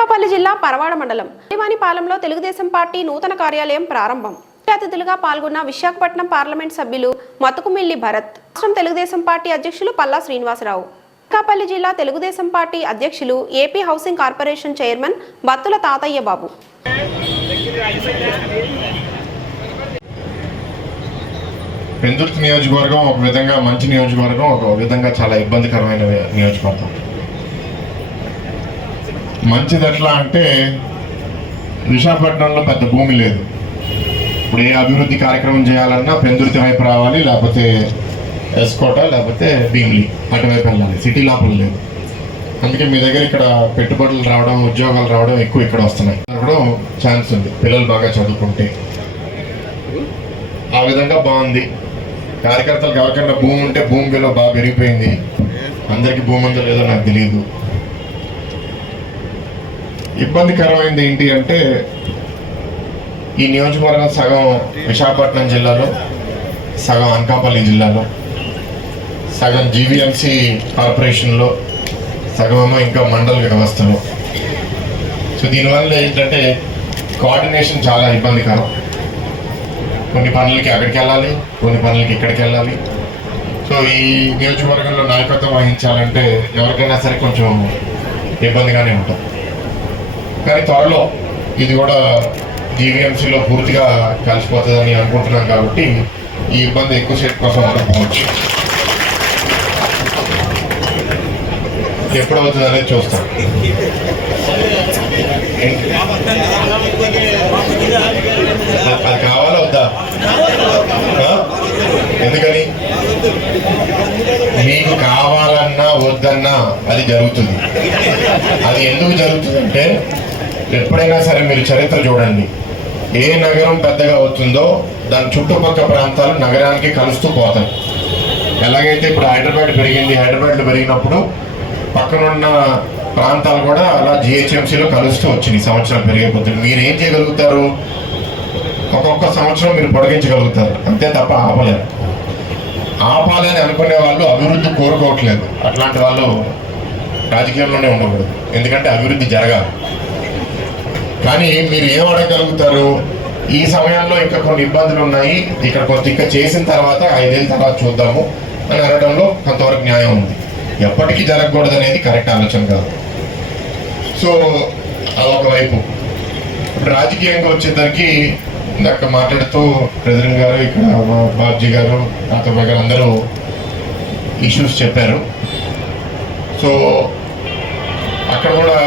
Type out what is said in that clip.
అనకాపల్లి జిల్లా పరవాడ మండలం. పాలెంలో తెలుగుదేశం పార్టీ నూతన కార్యాలయం ప్రారంభం. అతిథులుగా పాల్గొన్న విశాఖపట్నం పార్లమెంట్ సభ్యులు మతుకుమిల్లి భరత్ రాష్ట్రం తెలుగుదేశం పార్టీ అధ్యక్షులు పల్లా శ్రీనివాసరావు. అనకాపల్లి జిల్లా తెలుగుదేశం పార్టీ అధ్యక్షులు AP housing corporation chairman Battula Tatayya Babu. Pendurthi నియోజకవర్గం ఒక విధంగా మంచి నియోజకవర్గం ఒక విధంగా చాలా ఇబ్బందికరమైన నియోజకవర్గం. మంచిది ఎట్లా అంటే విశాఖపట్నంలో పెద్ద భూమి లేదు. ఇప్పుడు ఏ అభివృద్ధి కార్యక్రమం చేయాలన్నా పెందుర్తి వైపు రావాలి లేకపోతే ఎస్కోట లేకపోతే భీమిలి అటువైపు వెళ్ళాలి. సిటీ లోపల లేదు. అందుకే మీ దగ్గర ఇక్కడ పెట్టుబడులు రావడం ఉద్యోగాలు రావడం ఎక్కువ ఇక్కడ వస్తున్నాయి. కూడా ఛాన్స్ ఉంది. పిల్లలు బాగా చదువుకుంటే. ఆ విధంగా బాగుంది. కార్యకర్తలకు ఎవరికైనా భూమి ఉంటే భూమి విలువ బాగా పెరిగిపోయింది. అందరికీ భూమి ఉందో లేదో నాకు తెలియదు. ఇబ్బందికరమైంది ఏంటి అంటే ఈ నియోజకవర్గం సగం విశాఖపట్నం జిల్లాలో సగం అనకాపల్లి జిల్లాలో సగం జీవీఎంసీ కార్పొరేషన్లో సగమేమో ఇంకా మండల వ్యవస్థలో. సో దీనివల్ల ఏంటంటే కోఆర్డినేషన్ చాలా ఇబ్బందికరం. కొన్ని పనులకి అక్కడికి వెళ్ళాలి కొన్ని పనులకి ఇక్కడికి వెళ్ళాలి. సో ఈ నియోజకవర్గంలో నాయకత్వం వహించాలంటే ఎవరికైనా సరే కొంచెం ఇబ్బందిగానే ఉంటుంది కానీ త్వరలో ఇది కూడా జీవీఎంసీలో పూర్తిగా కలిసిపోతుందని అనుకుంటున్నాం కాబట్టి ఈ ఇబ్బంది ఎక్కువసేపు కోసం అనుకోవచ్చు ఎప్పుడు అవుతుంది అనేది చూస్తాం. అది కావాలా వద్దా? ఎందుకని? మీకు కావాలన్నా వద్దన్నా అది జరుగుతుంది. అది ఎందుకు జరుగుతుందంటే ఎప్పుడైనా సరే మీరు చరిత్ర చూడండి. ఏ నగరం పెద్దగా అవుతుందో దాని చుట్టుపక్కల ప్రాంతాలు నగరానికి కలుస్తూ పోతాయి. ఎలాగైతే ఇప్పుడు హైదరాబాద్ పెరిగింది హైదరాబాద్లో పెరిగినప్పుడు పక్కనున్న ప్రాంతాలు కూడా అలా జిహెచ్ఎంసీలో కలుస్తూ వచ్చినాయి. సంవత్సరం పెరిగే మీరు ఏం చేయగలుగుతారు? ఒక్కొక్క సంవత్సరం మీరు పొడిగించగలుగుతారు. అంతే తప్ప ఆపలేరు. ఆపాలని అనుకునే వాళ్ళు అభివృద్ధి కోరుకోవట్లేదు. అట్లాంటి వాళ్ళు రాజకీయంలోనే ఉండకూడదు. ఎందుకంటే అభివృద్ధి జరగాలి. కానీ మీరు ఏం అడగలుగుతారు ఈ సమయంలో ఇంకా కొన్ని ఇబ్బందులు ఉన్నాయి. ఇక్కడ కొంత ఇంకా చేసిన తర్వాత ఐదేళ్ళ తర్వాత చూద్దాము అని అనడంలో కొంతవరకు న్యాయం ఉంది. ఎప్పటికీ జరగకూడదు అనేది కరెక్ట్ ఆలోచన కాదు. సో అదొక వైపు. ఇప్పుడు రాజకీయంగా వచ్చేసరికి ఇందాక మాట్లాడుతూ ప్రెసిడెంట్ గారు ఇక్కడ బాబ్జీ గారు నాతో గారు అందరూ ఇష్యూస్ చెప్పారు. సో అక్కడ కూడా